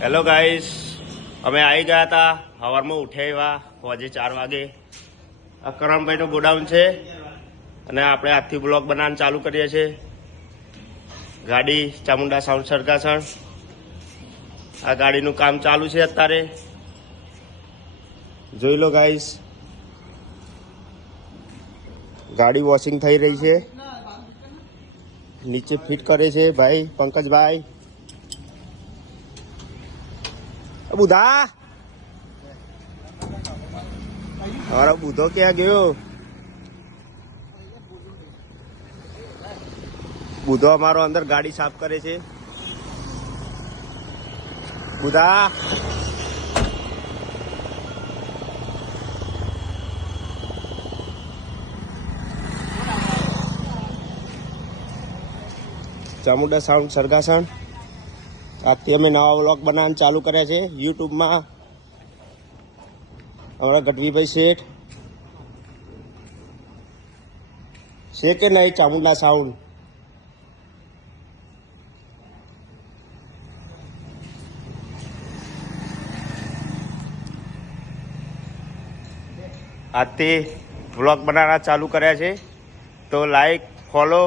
Hello guys, અમે આવી ગયા હતા સવારમાં ઉઠ્યા હોજે 4 વાગે. આ કરણભાઈનું ગોડાઉન છે અને આપણે આજથી બ્લોગ બનાવવાનું ચાલુ કરીએ છીએ. ગાડી ચામુંડા સાઉન્ડ સરગાસણ. આ ગાડીનું કામ ચાલુ છે અત્યારે, જોઈ લો ગાઈસ. ગાડી વોશિંગ થઈ રહી છે, નીચે ફિટ કરે છે ભાઈ પંકજભાઈ. બુધા અરે બુધો ક્યાં ગયો? બુધો અમારો અંદર ગાડી સાફ કરે છે. બુધા ચામુંડા સાઉન્ડ સરગાસણ. આજથી અમે નવા વ્લોગ બનાવવાનું ચાલુ કર્યા છે યુટ્યુબમાં. અમારા ગઢવીભાઈ શેઠ છે કે નહીં ચામુંડા સાઉન્ડ. આજથી વ્લોગ બનાવવા ચાલુ કર્યા છે, તો લાઈક ફોલો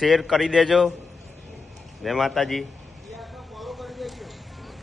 શેર કરી દેજો. જય માતાજી.